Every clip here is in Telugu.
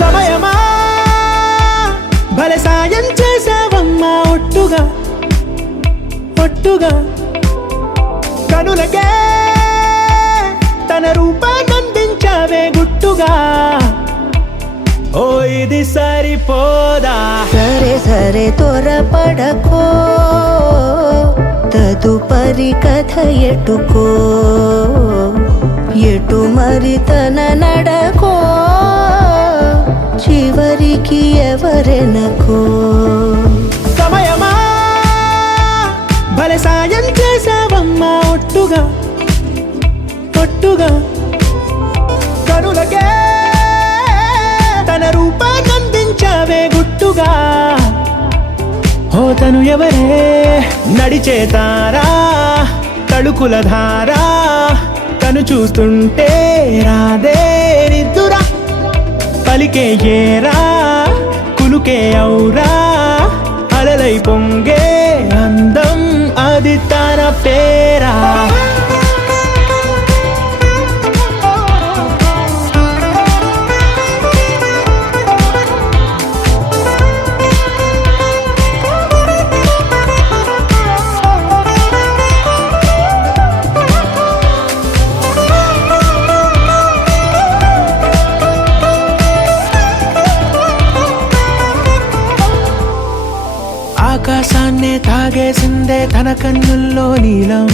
సమయమా భలే సాయం చేసావమ్మా ఒట్టుగా ఒట్టుగా కనులకే తన రూపాన్నందించావే గుట్టుగా ఓ ఇది సరిపోదా సరే సరే త్వరపడకో తదుపరి కథ ఎటుకో ఎటు మరి తన నడకో చివరికి ఎవరెనకో సమయమా భలే సాయం చేసావమ్మా ఒట్టుగా ఒట్టుగా కనులకే తన రూపాన్నందించావే గుట్టుగా ఓ తను ఎవరే నడిచే తారా తళుకుల ధారా తను చూస్తుంటే రాదే నిద్దురా పలికే ఏరా కులుకే ఔరా అలలై పొంగే అందం అది తన పేరా ఆకాశాన్నే తాగేసిందే తన కన్నుల్లో నీలం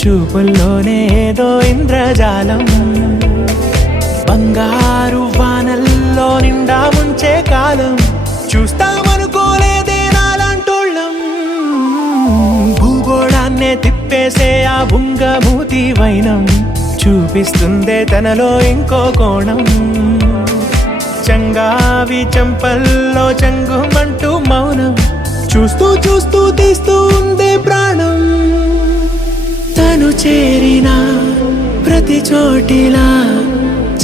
చూపుల్లోనే ఏదో ఇంద్రజాలం బంగారు వానల్లో నిండా ముంచే కాలం చూస్తామనుకోలేదే నాలాంటోళ్ళం భూగోళాన్నే తిప్పేసే ఆ బుంగమూతి వైనం చూపిస్తుందే తనలో ఇంకో కోణం చంగావి చంపల్లో చంగుమంటూ మౌనం చూస్తూ చూస్తూ తీస్తూ ఉందే ప్రాణం తను చేరిన ప్రతి చోటిలా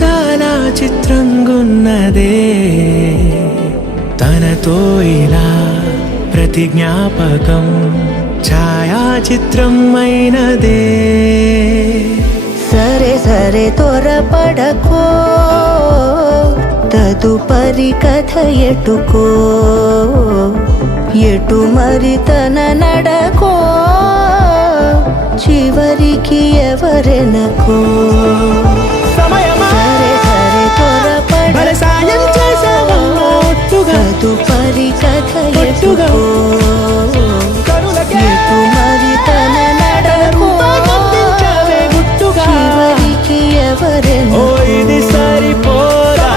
చాలా చిత్రంగున్నదే తనతో ఇలా ప్రతి జ్ఞాపకం ఛాయాచిత్రం అయినదే సరే సరే త్వరపడకో తదుపరి కథ ఎటుకో ఎటు మరి తన నడకో చివరికి ఎవరెనకో సమయమా సరే సరే భలే సాయం చేసావమ్మా ఒట్టుగా తదుపరి కథ ఒట్టుగా ఎటుకో కనులకే ఎటు మరి తన నడకో రూపాన్నందించావే గుట్టుగా చివరికి ఓ ఎవరెనకో ఇది సరిపోదా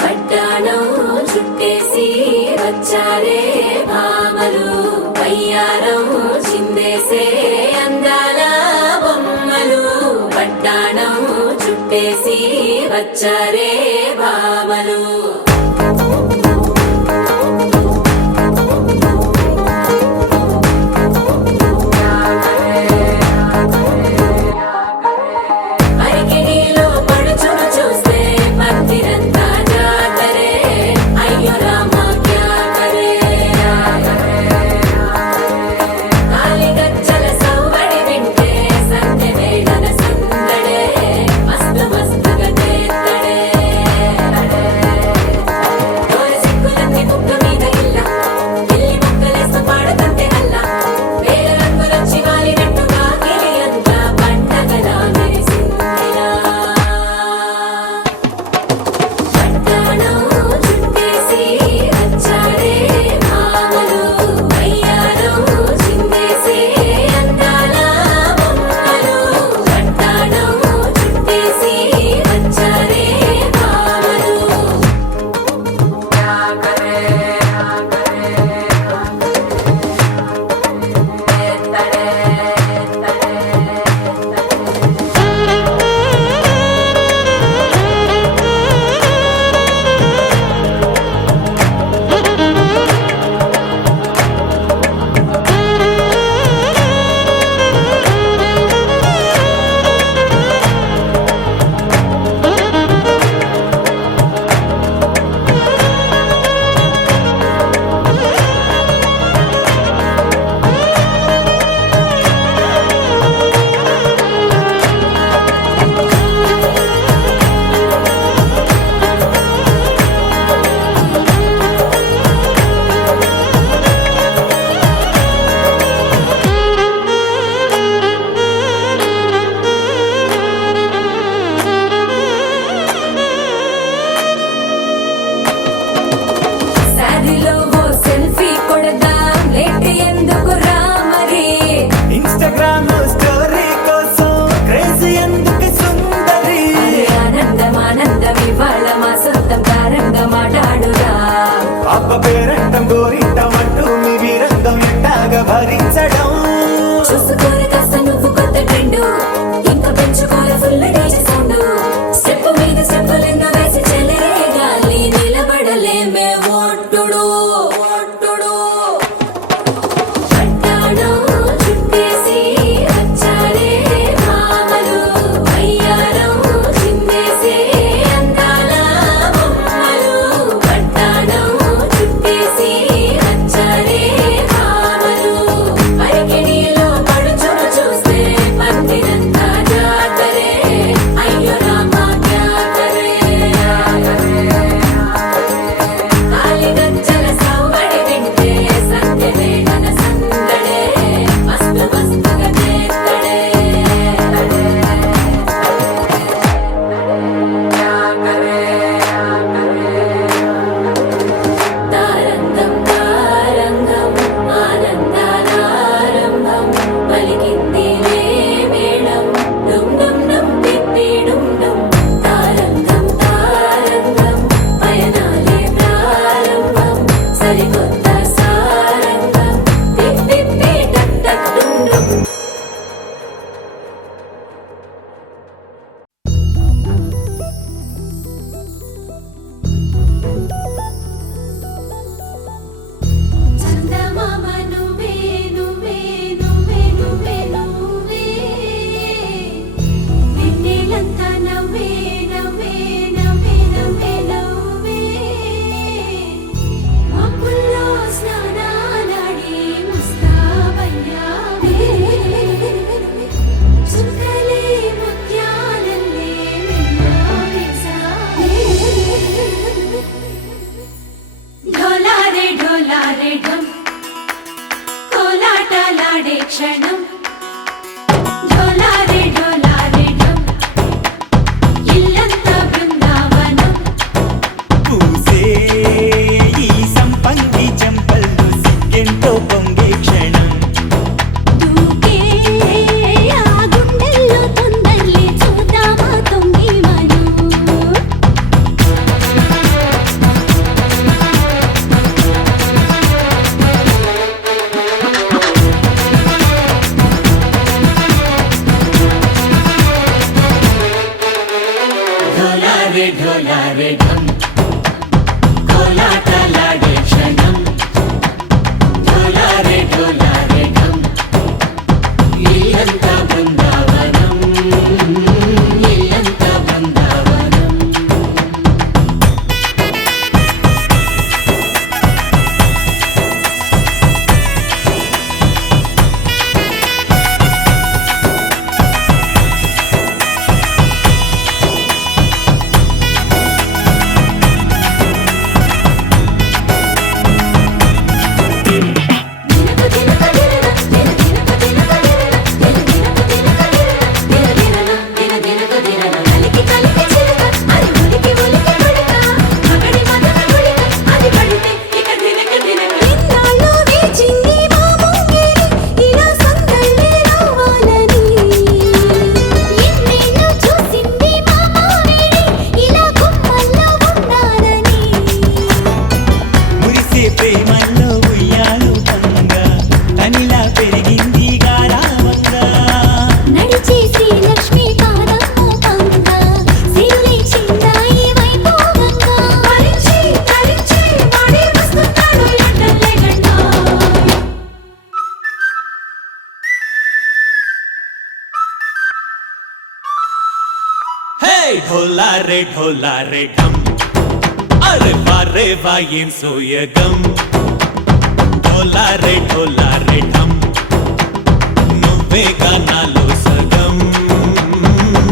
పట్టాణం చుట్టేసి వచ్చారే భామలు వయ్యారం చిందేసే అందాల బొమ్మలు పట్టాణం చుట్టేసి వచ్చారే భామలు అరికిడిలో పడుచును చూస్తే భక్తిరంతా జాతరే అయ్యో రామ క్యా కరే కాలిగజ్జల సవ్వడి వింటే సంధ్య వేళల సందడే మస్తు మస్తుగా చేత్తడే క్షణం డోలారే డోలారే ఢమ్ ఇల్లంతా బృందావనం పూసే ఈ సంపంగి చెంపల్లో సిగ్గెంతో పొంగే క్షణం దూకే ఆ గుండెల్లో తొందరలే చూద్దామా తొంగి మనం ఢోలారే ఢోలారే ఢమ్ కోలాటలాడే క్షణం ఢోలారే ఢోలారే ఢమ్ ఇల్లంతా బృందావనం ఇల్లంతా బృందావనం దినకు దినక దినన దిన దినకు దినన కలికి కలికి చిలక అది ఉలికి ఉలికి పడక మగడి మదన గుడిక అది పడితే ఇక దినక దినక ఇన్నాళ్ళు వేచింది మా ముంగిరి ఇలా సందళ్ళే రావాలని ఎన్నేళ్ళు చూసింది మా మావేడి ఇలా గుమ్మల్లో ఉండాలని మురిసే ప్రేమల్లో ఉయ్యాలు పంగా తనిలా పెరిగింది గారావంగా నడిచే శ్రీలక్ష్మి పాదము పంగా సిరులై చిందాయి వైభోగంగా పరిచి తరించి వాడే వస్తున్నాడు ఎండలే గండా హే ఢోలా రే ఢమ్ అరే వా ఏం సోయగం ఢోలా రే ఢమ్ నువ్వే గానాలో సగం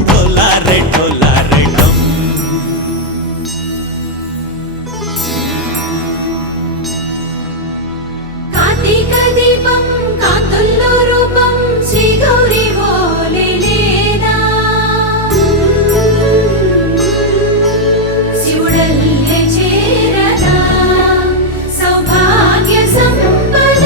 ఢోలా రే ఢమ్ కార్తీక దీపం కాంతుల్లో రూపం శ్రీ గౌరీ ఓలే లేదా శివుడల్లే చేరదా సౌభాగ్య సంపద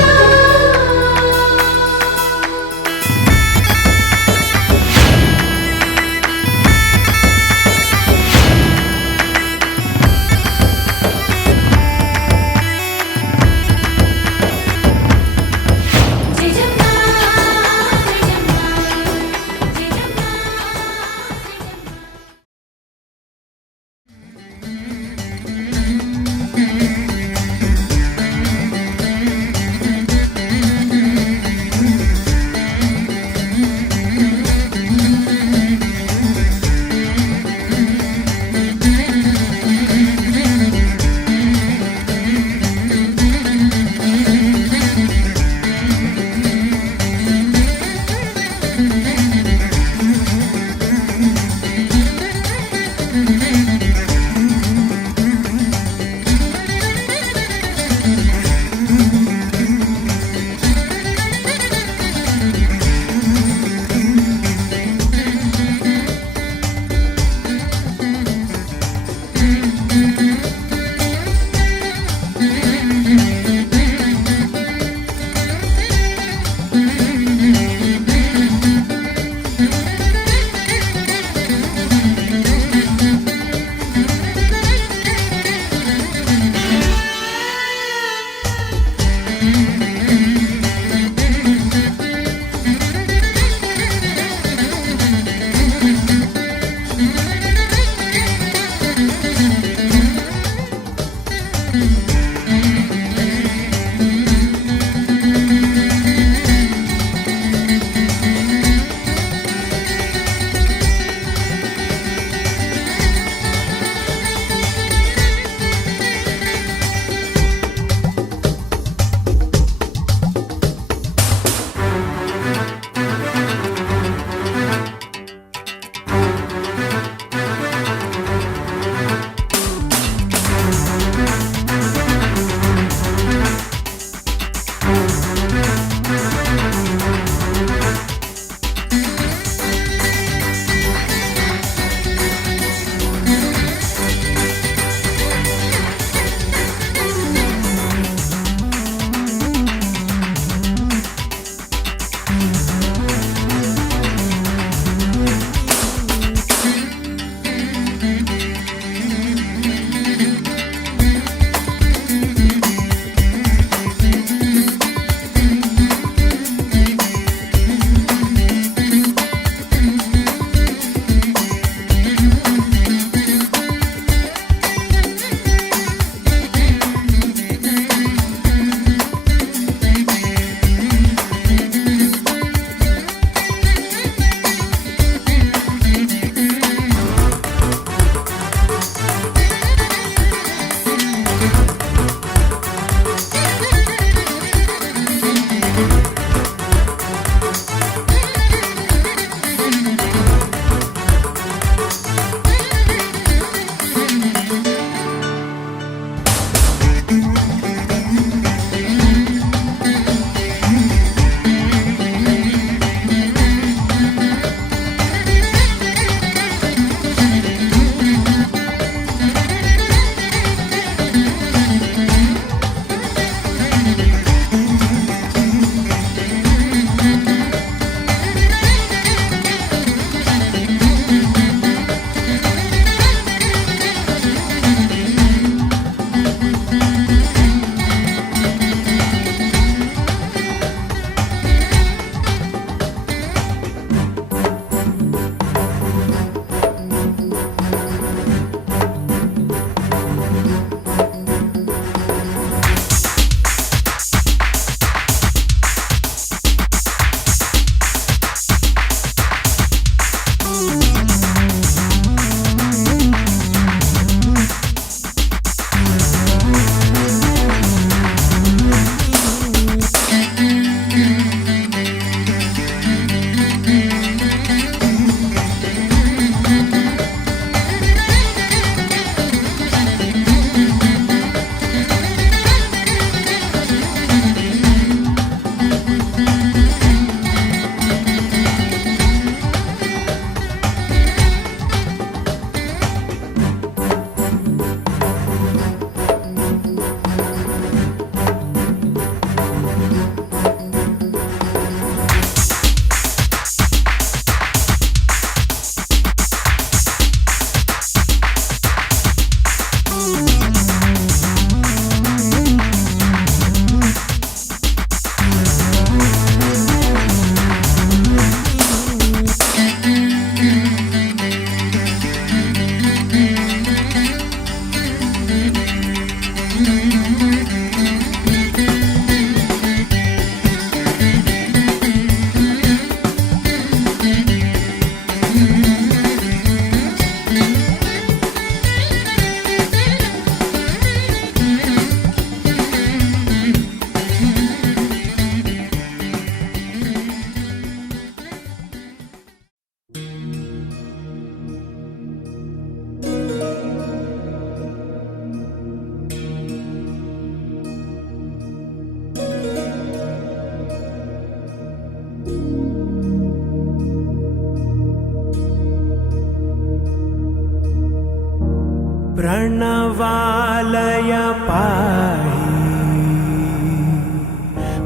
प्रणवालय पाहि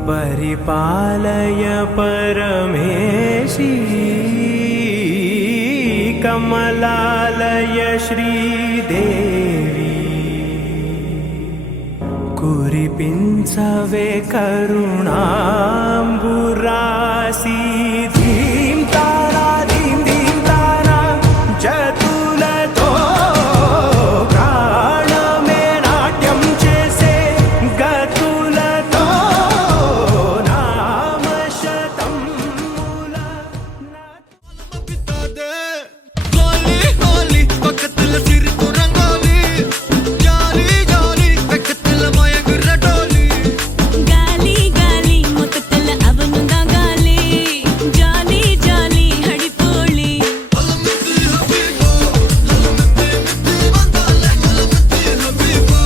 परिपालय परमेशी कमलालय श्रीदेवी कुरिपिंचवे करुणांबुरासी धीम तारा धीम धीम तारा जतुलतो प्राणमे नाट्यं चेसे गतुलतो नामशतं मूल கோலி கோலி பக்கத்துல சிரிப்பு ரங்கோலி ஜாலி ஜாலி பக்கத்துல மயங்குற டோலி గాలి గాలి మొత్తల అవనుందా గాలి జాలి జాలి హడిపోళి హలమితి హబీబో హలమితి మితి వందాలే హలమితి హబీబో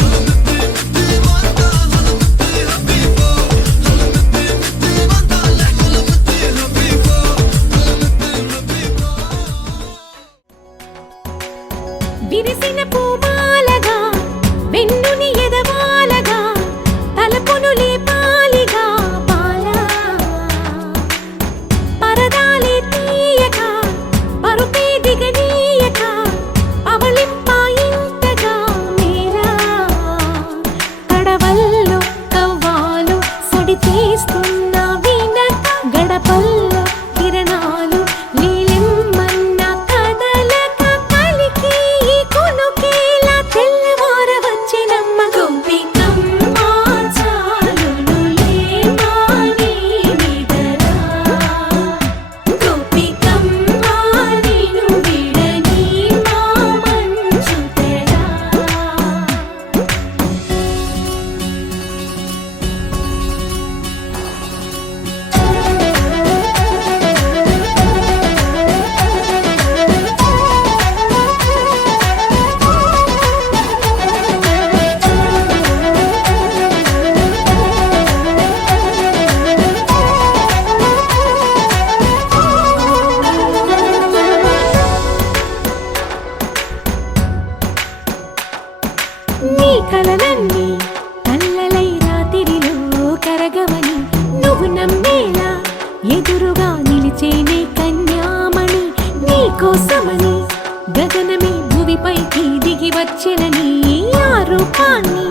హలమితి మితి వందా హలమితి హబీబో హలమితి మితి వందాలే హలమితి హబీబో హలమితి హబీబో విరిసిన పూమాలగా వెన్నుని ఎదవాలగా తలపును లేపాలిగా పాలా పరదాలే తీయక పరుపే దిగనీయక అవళింపాయింతగా మేరా కడవల్లో కవ్వాలు సడి చేస్తున్న వీణత గడపల్లో కిరణాలు నీలిమ్మన్న కదలక కలికి ఈ కొనుకేలా తెల్లవార వచ్చినమ్మ గోపికమ్మ చాలునులే మాని నిదరా గోపికమ్మ నిను విడని మా మంచు తెరా నీ కలలన్నీ కల్లలై రాత్రిలో కరగవని నువ్వు నమ్మేలా ఎదురుగా నిలిచేనే కన్యామణి నీ కోసమని గగనమే భువిపైకి దిగి వచ్చెనని ఆ రూపాన్ని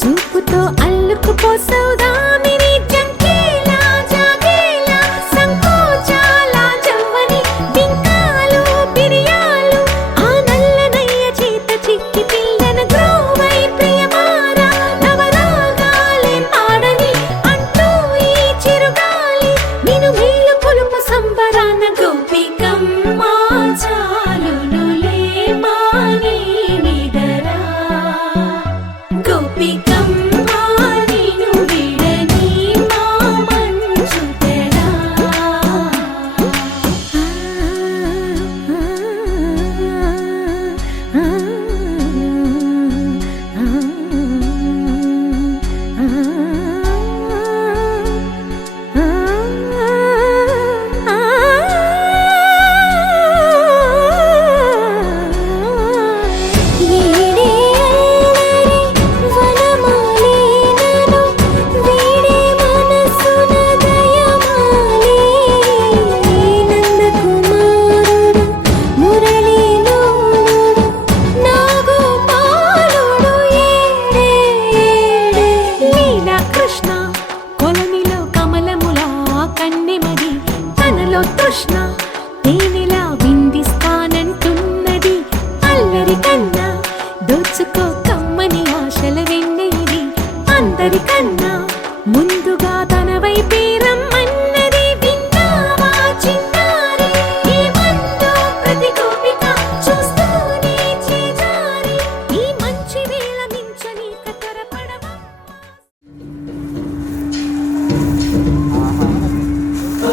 చూపుతో అల్లుకుపోసౌదామిని జంకేలా జాగేలా సంకోచాల జవ్వని బింకాలు బిరియాలు ఆ నల్లనయ్య చేత చిక్కి పిల్లన గ్రోవై ప్రియమారా నవరాగాలే పాడని అంటూ ఈ చిరుగాలి నిను మేలు కొలుపు సంబరాన గోపికమ్మ చాలునులే మాని నిదరా గోపికమ్మ నిను విడని మా మంచు తెరా కృష్ణ కొలనిలో కమలములా కన్నెమది తనలో తృష్ణ తేనెలా విందిస్తానంటున్నది అల్లరి కన్నా దోచుకో కమ్మని ఆశల వెన్నెయిది అందరికన్నా ముందుగా తన వైపే రమ్మన్నది విన్నావా చిన్నారి ఏమందో ప్రతి గోపిక చూస్తూనే చేజారి ఈ మంచి వేళ మించని కతరపడవా ఆ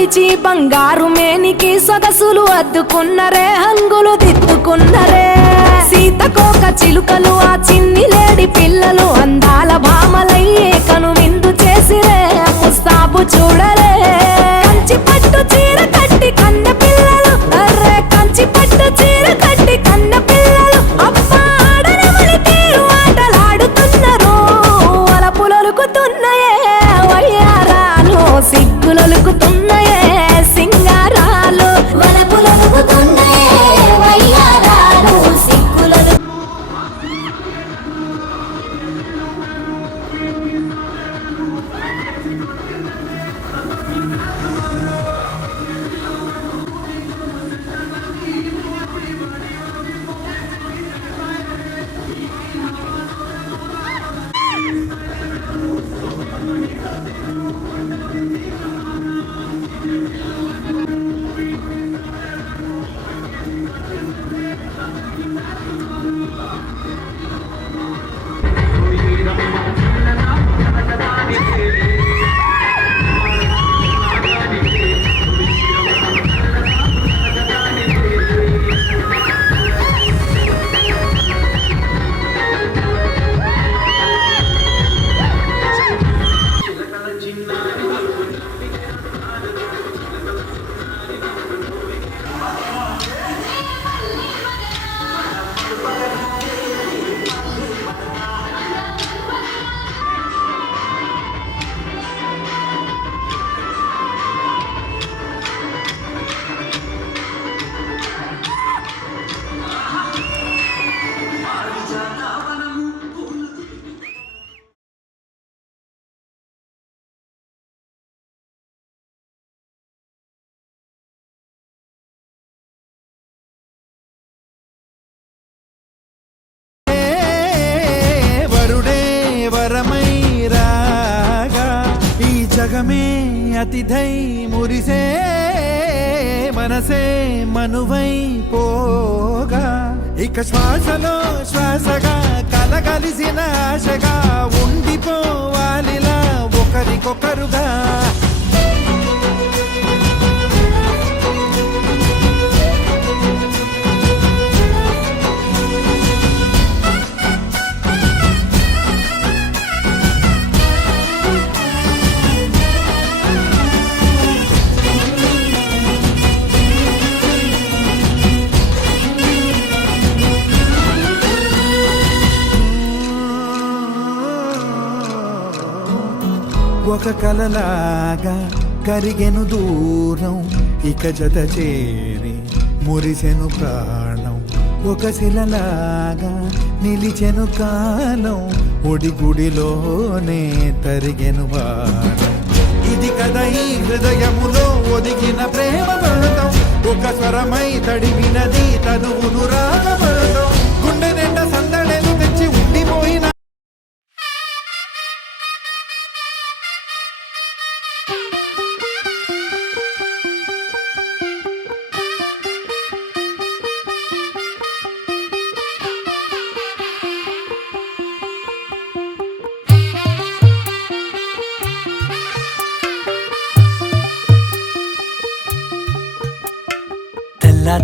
మలిచి బంగారు మేనికి సొగసులు అద్దుకున్నరే హంగులు దిద్దుకున్నరే సీతకోక చిలుకలు ఆ చిన్ని లేడి పిల్లలు అందాల భామలయ్యే కనువిందు చేసిరే ముస్తాబు చూడరే కంచి పట్టు చీర కట్టి కన్న పిల్లలు అర్రే కంచి పట్టు చీర కట్టి కన్న పిల్లలు అబ్బా ఆడనమని తీరు ఆటలాడుతున్నారు అలపులొలుకుతున్నాయే వయ్యారాలు సిగ్గులొలుకుతున్నాయే సింగారాలు వలపులొలుకుతున్నాయే వయ్యారాలు సిగ్గులొలు వరుడే వరమై రాగా ఈ జగమే అతిథై మురిసే మనసే మనువై పోగా ఇక శ్వాసలో శ్వాసగా కలగలిసిన ఆశగా ఉండిపోవాలిలా ఒకరికొకరుగా ఒక కలలాగా కరిగెను దూరం ఇక జత చేరి మురిసెను ప్రాణం ఒక శిలలాగా నిలిచెను కాలం ఒడిగుడిలోనే తరిగెను బాణం ఇది కదా ఈ హృదయములో ఒదిగిన ప్రేమ పడతాం ఒక స్వరమై తడివినది తనువును రాగపడతాం గుండె నిండా సందడెలు తెచ్చి ఉండిపోయిన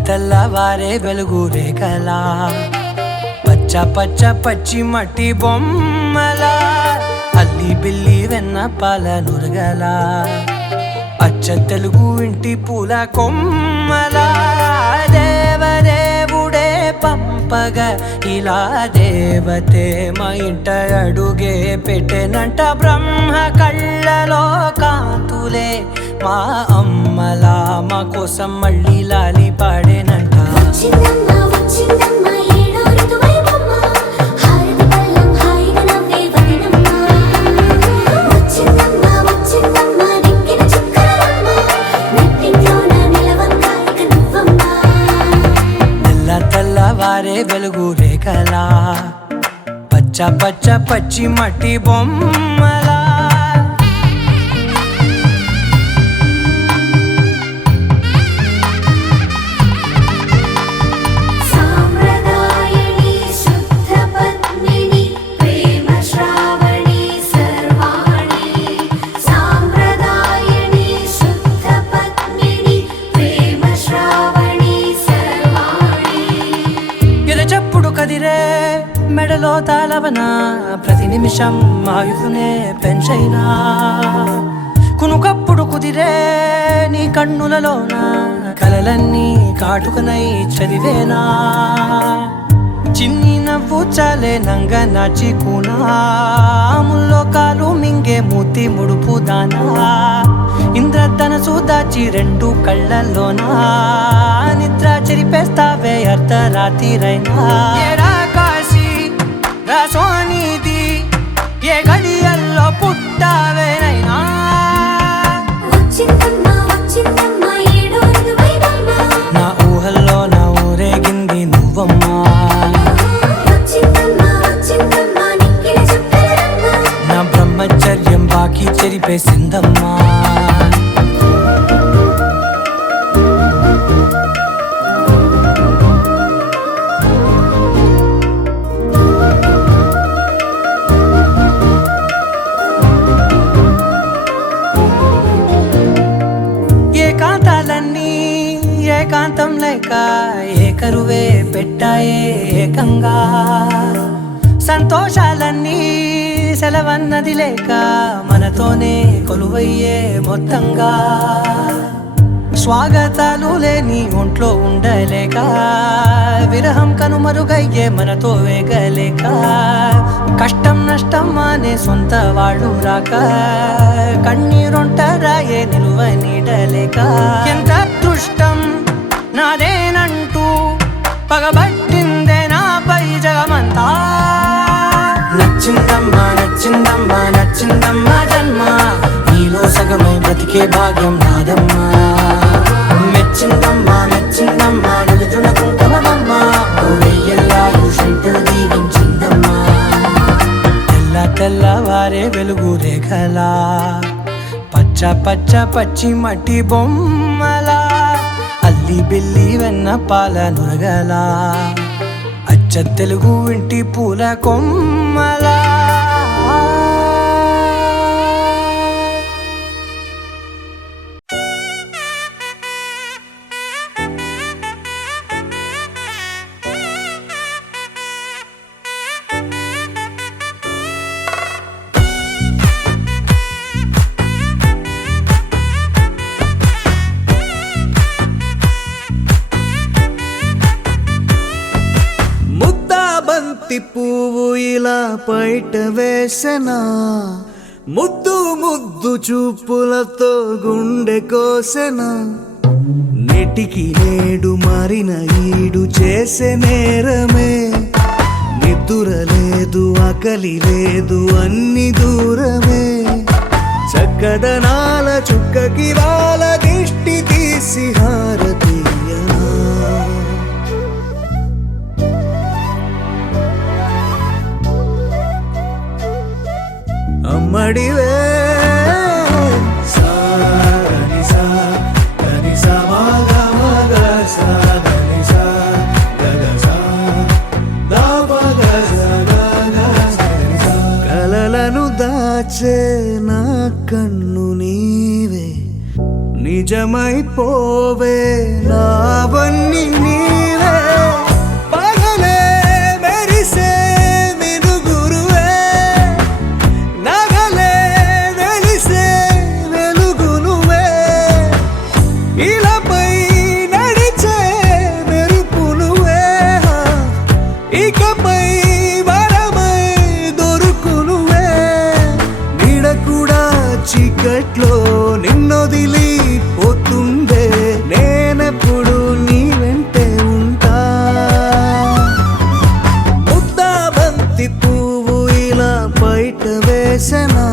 తెల్లవారే వెలుగు రేఖలా పచ్చ పచ్చ పచ్చి మట్టి బొమ్మలా అల్లి బిల్లి వెన్న పాల నురగలా అచ్చ తెలుగు ఇంటి పూల కొమ్మలా దేవదేవుడే పంపగా ఇలా దేవతే మా ఇంట అడుగే పెట్టెనంట బ్రహ్మ కళ్ళలో కాంతులే మా అమ్మలా మా కోసం మళ్ళీ లాలి పాడేనంట వచ్చిందమ్మ వచ్చిందమ్మ ఏడో ఋతువైవమ్మ హారతి పళ్ళం హాయిగా నవ్వే వదినమ్మ వచ్చిందమ్మ వచ్చిందమ్మ నెక్కిన చుక్కలమ్మ నెట్టింట్లోన నిలవంగా ఇక నువ్వమ్మ తెల్లవారే వెలుగు రేఖలా పచ్చ పచ్చ పచ్చి మట్టి బొమ్మలా సాంప్రదాయని శుద్ధ పద్మిని ప్రేమ శ్రావణి సర్వాణి సాంప్రదాయని శుద్ధ పద్మిని కుదిరే మెడలో తాళవన ప్రతి నిమిషం ఆయుధునే పెంచైనా కునుకప్పుడు కుదిరే నీ కన్నులలోన కలలన్నీ కాటుకనై చదివేనా చిన్ని నవ్వు చాలే నంగ నాచి కూనాముల్లో కాలు మింగే మూతి ముడుపు దానా ఇంద్రధనసు దాచి రెండు కళ్ళల్లోనా నిద్ర చెరిపేస్తావే అర్ధరాత్రిరైనా ఏరా కాశీ రా సోనిది ఏ గడియల్లో పుట్టావేనైనా వచ్చిందమ్మా వచ్చిందమ్మా ఏడో ఋతువైవమ్మ నా ఊహల్లో నా ఊరేగింది నువ్వమ్మా వచ్చిందమ్మా వచ్చిందమ్మా నిక్కిన చుక్కలమ్మ నా బ్రహ్మచర్యం బాకీ చెరిపేసిందమ్మా ఏకాంతాలన్నీ ఏకాంతం లేక ఏకరువే పెట్టాయే ఏకంగా సంతోషాలన్నీ సెలవన్నది లేక మనతోనే కొలువయ్యే మొత్తంగా స్వాగతాలు లేని ఒంట్లో ఉండలేక విరహం కనుమరుగయ్యే మనతో వేగలేక కష్టం నష్టం అనే సొంత వాళ్ళు రాక కన్నీరొంటరాయే నిలువ నీడలేక ఎంత అదృష్టం నాదేనంటూ పగబట్టిందే నాపై జగమంతా నచ్చిందమ్మా నచ్చిందమ్మా నచ్చిందమ్మా జన్మ నీలో సగమై బ్రతికే భాగ్యం నాదమ్మా మెచ్చిందమ్మా మెచ్చిందమ్మా నిలుచున కుంకుమమ్మా వెయ్యల్లాలు శంకరు దీవించిందమ్మా తెల్ల తెల్లవారే వెలుగు రేఖలా పచ్చ పచ్చ పచ్చి మట్టి బొమ్మలా అల్లి బిల్లి వెన్న పాల నురగలా అచ్చ తెలుగు ఇంటి పూల కొమ్మలా ముద్దాబంతి పువ్వు ఇలా బయట వేసెనా ముద్దు ముద్దు చూపులతో గుండె కోసెనా నెటికి నేడు మారిన ఈడు చేసే నేరమే నిద్ర లేదు ఆకలి లేదు అన్ని దూరమే చక్కదనాల చుక్కకి వాళ్ళ దిష్టి తీసి హారతీయనా అమ్మడివే సాని సా దని సా మగ మగ సా దని సా గగ సా దా మగ సా గగ సా కలలను దాచే నా కన్ను నీవే నిజమైపోవే నావన్నీ నీవే పగలే మెరిసే మినుగురువే నగలే వెలిసే వెలుగు నువ్వే ఇలాపై నడిచే మెరుపు నువ్వే ఇకపై వరమై దొరుకు నువ్వే నీడ కూడా చీకట్లో నిన్నొదిలి పోతుందే నేనెప్పుడు నీ వెంటే ఉంటా ముద్దాబంతి పువ్వు ఇలా బయట వేసెనా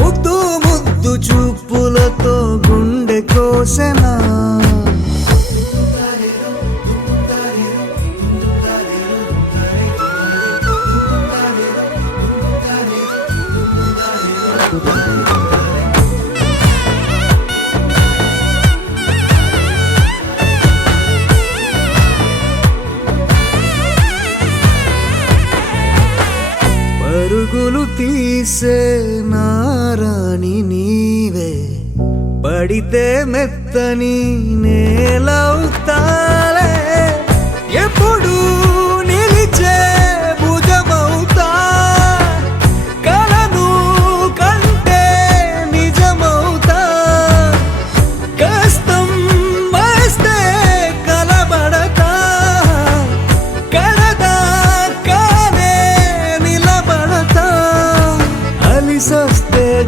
ముద్దు ముద్దు చూపులతో గుండె కోసెనా పరుగులు తీసే నారాణి నీవే పడితే మెత్తని నేలవుతాలే ఎప్పుడు నిలిచే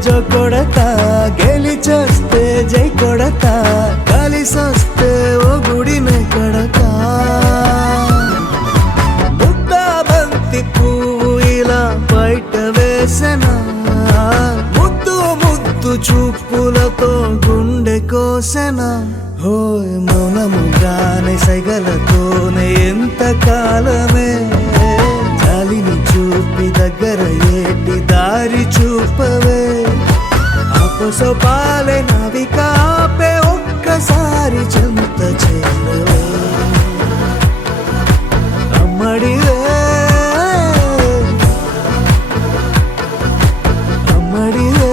జో కొడతా గెలిచొస్తే జై కొడతా కలిసొస్తే ఓ గుడినే కడతా ముద్దా బంతి పువ్వు ఇలా బయట వేసెనా ముద్దు ముద్దు చూపులతో గుండె కోసెనా హోయ్ మౌనముగానే సైగలతోనే ఎంత కాలమే జాలిని చూపి దగ్గర ఏటి దారి చూపవే అపసొపాలే నవికాపే ఒక్కసారి చెంత చేరవే అమ్మడివే అమ్మడివే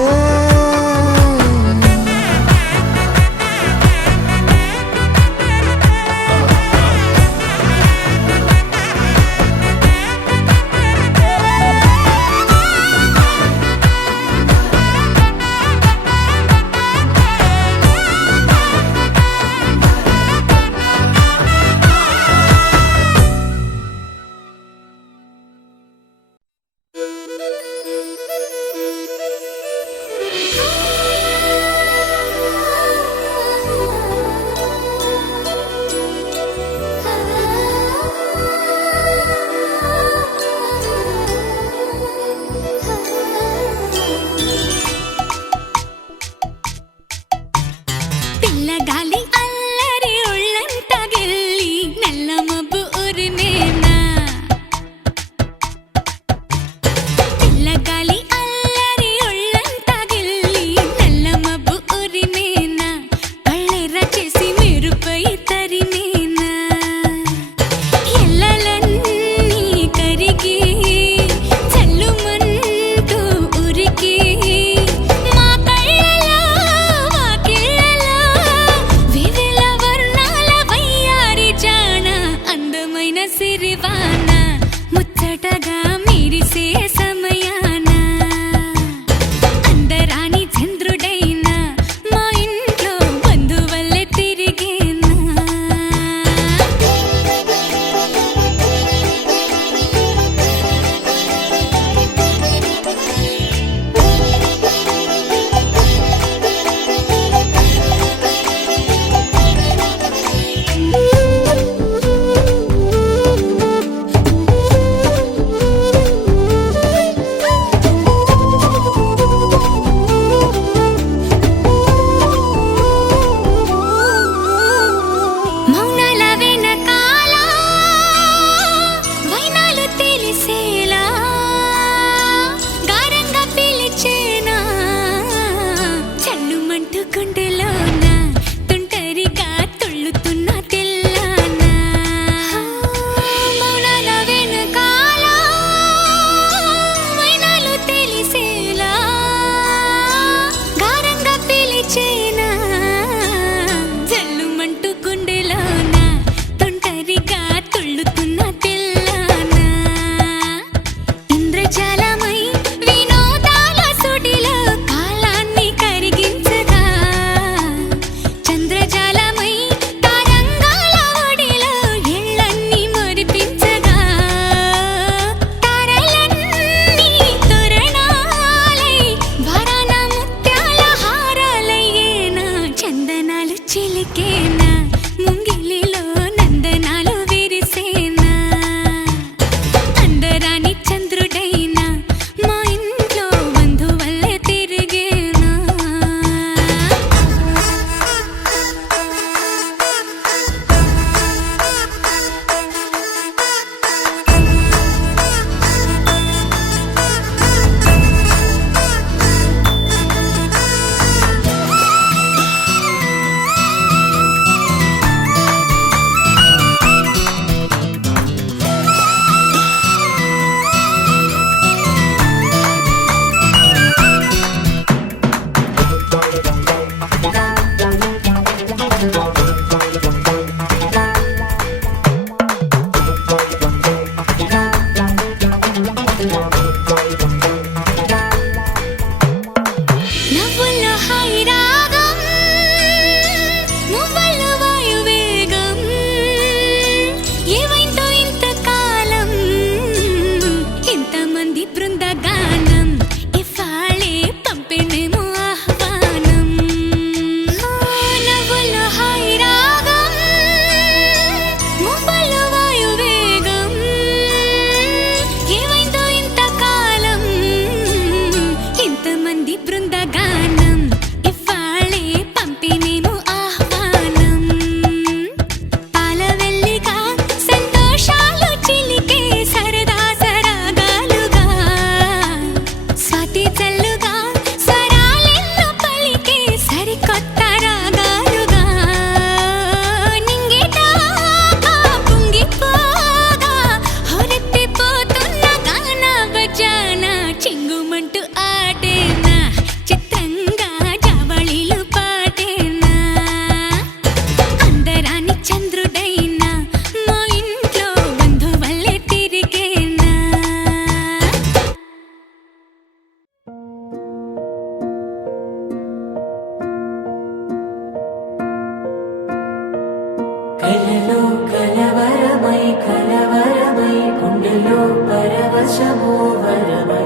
పరవశము వరమై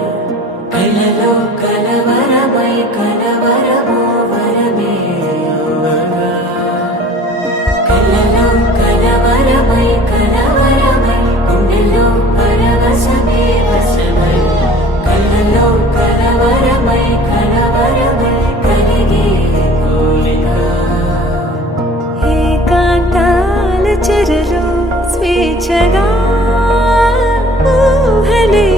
కలలో కలవరమై కలవరము వరమే అవ్వగా కలలో కలవరమై కలవరమై గుండెలో పరవశమే వశమై కలలో కలవరమై కలవరమై కలిగే కోరిక ఏకాంతాల చెరలో స్వేచ్ఛగా ఊహలే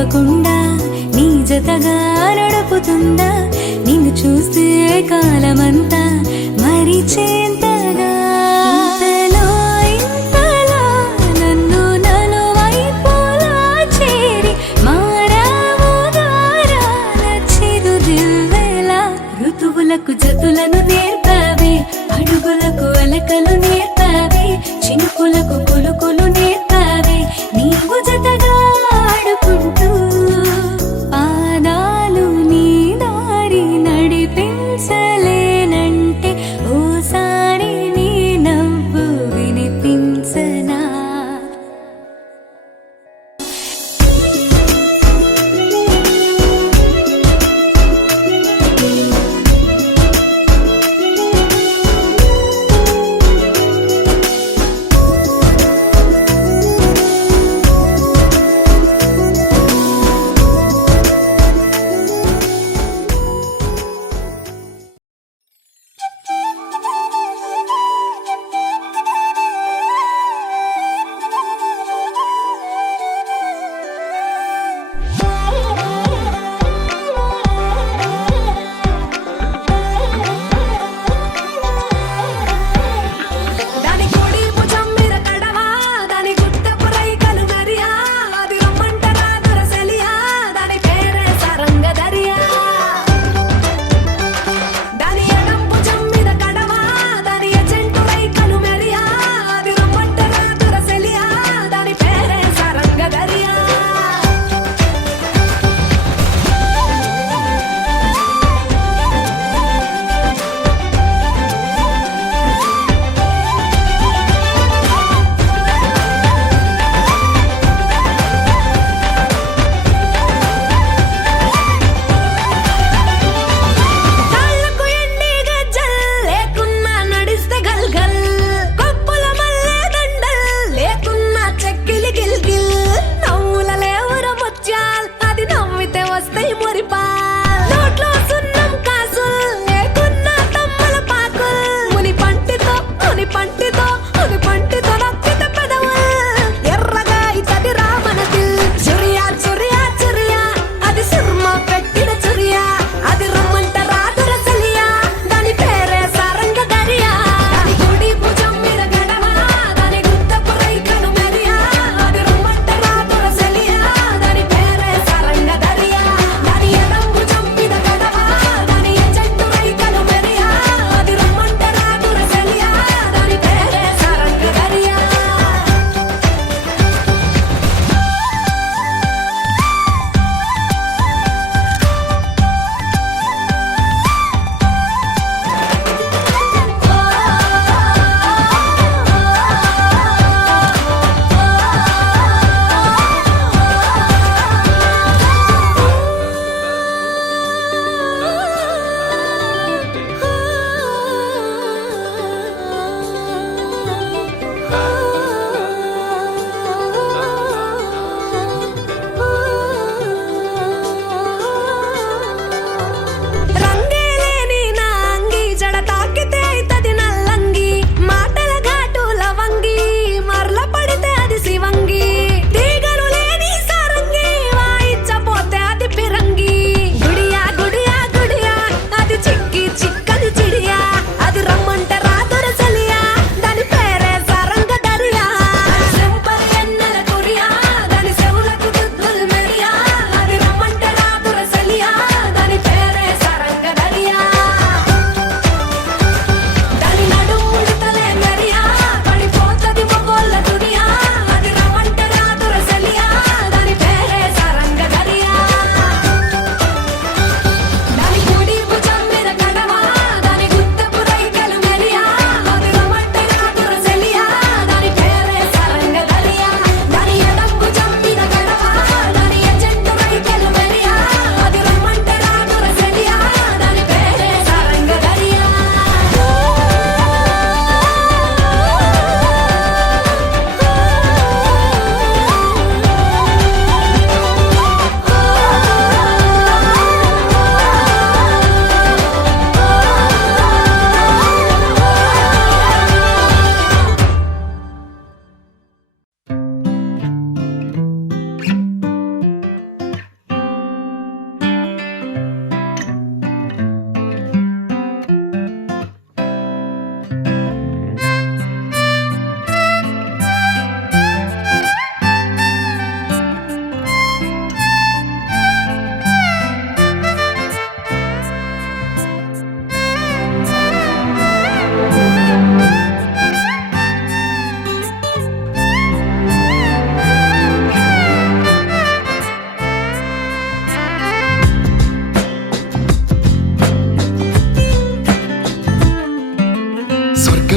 విడువకుండా నీ జతగా నడుపుతుందా నిన్ను చూస్తే కాలమంతా మరిచేంతగా ఇంతలో ఇంతలా నన్ను నలువైపులా చేరి మారావు దారాల చిరుదివ్వెలా ఋతువులకు జతులను నేర్పావే అడుగులకు అలకలు నేర్పావే చినుకులకు కొలుకులు నేర్పావే నీవు జతగా ఆడుకుంటూ పాదాలు నీ దారి నడిపించలేనంటే ఓసారి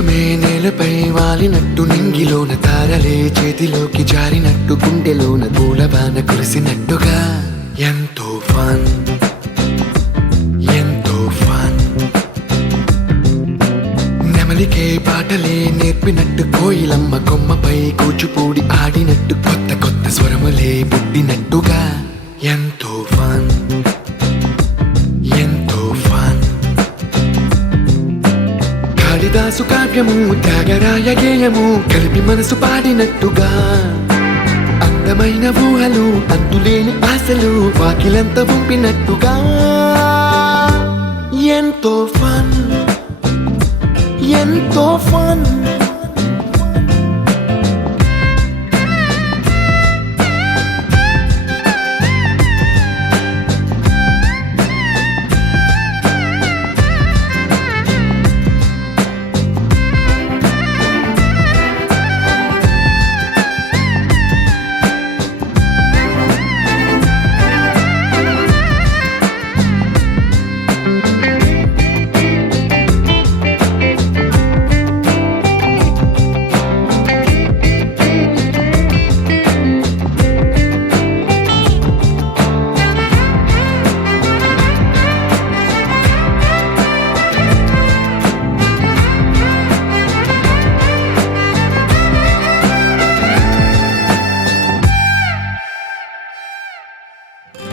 మేఘమే నేలపై వాలినట్టు నింగిలోన తారలే చేతిలోకి జారినట్టు గుండెలోన పూలవాన కురిసినట్టుగా ఎంతో ఫన్ ఎంతో ఫన్ నెమలికే పాటలే నేర్పినట్టు కోయిలమ్మ కొమ్మపై కూచిపూడి ఆడినట్టు కొత్త కొత్త స్వరములే పుట్టినట్టుగా ఎంతో ఫన్ ఎంతో ఫన్ కాళిదాసు కావ్యము త్యాగరాయ గేయము కలిపి మనసు పాడినట్టుగా అందమైన ఊహలు అంతులేని ఆశలు వాకిలంత పంపినట్టుగా ఎంతో ఫన్ ఎంతో ఫన్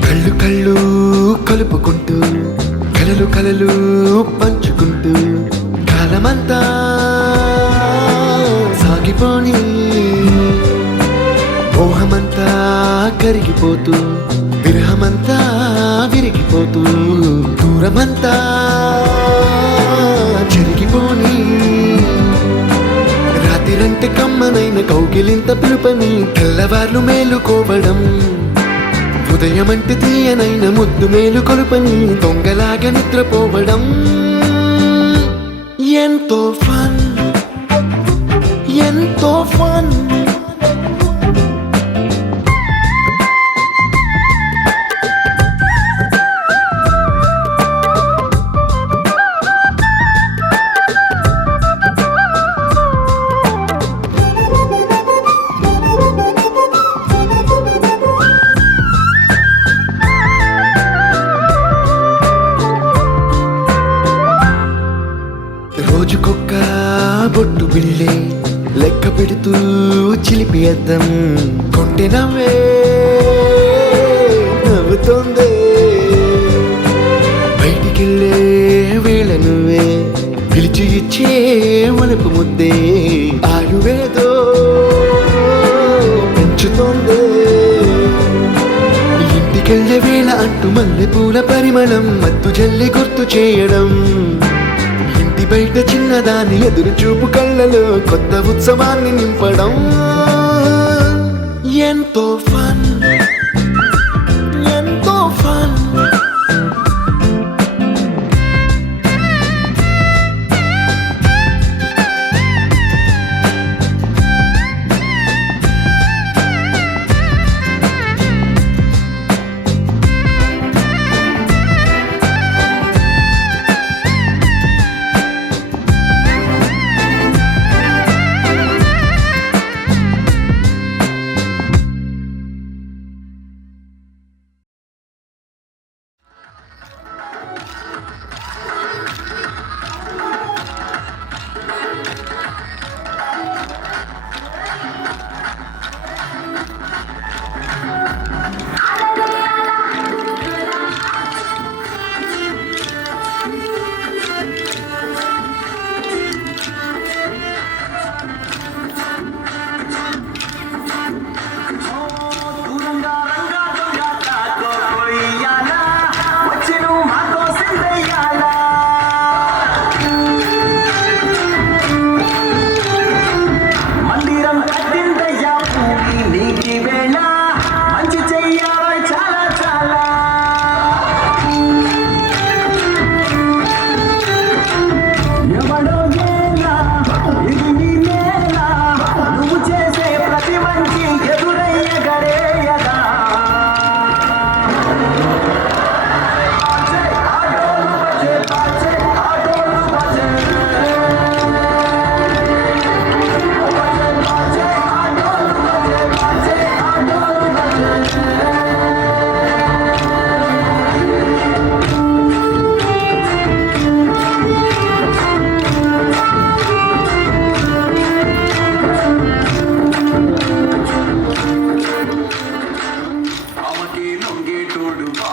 కళ్ళు కళ్ళు కలుపుకుంటూ కలలు కలలు పంచుకుంటూ కాలమంతా సాగిపోని మోహమంతా కరిగిపోతూ విరహమంతా విరిగిపోతూ దూరమంతా జరిగిపోని రాత్రిరంటే కమ్మనైన కౌగిలింత పిలుపని తెల్లవార్లు మేలుకోవడం ఉదయమంటే తీయనైన ముద్దు మేలు కొలుపని దొంగలాగా నిద్రపోవడం ఎంతో ఫన్ ఎంతో ఫన్ రోజుకొక్క బొట్టు బిళ్ళే లెక్క పెడుతూ చిలిపి అద్దం కొంటె నవ్వే నవ్వుతోందే బయటికెళ్ళే వేళ నువ్వే పిలిచి ఇచ్చే వలపు ముద్దే ఆయువేదో పెంచుతోందే ఇంటికెళ్ళే వేళ అంటూ మల్లె పూల పరిమళం మత్తు జల్లి గుర్తు చేయడం బయట చిన్నదాని ఎదురు చూపు కళ్ళలో కొత్త ఉత్సవాన్ని నింపడం ఎంతో ఫన్ ఎంతో ఫన్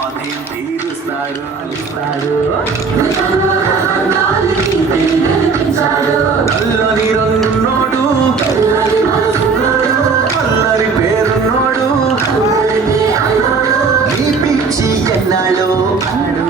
బాధేం తీరుస్తాడు నల్లని రంగున్నోడు అల్లరి పేరున్నోడు ఈ పిచ్చి ఎన్నాళ్ళు ఆడు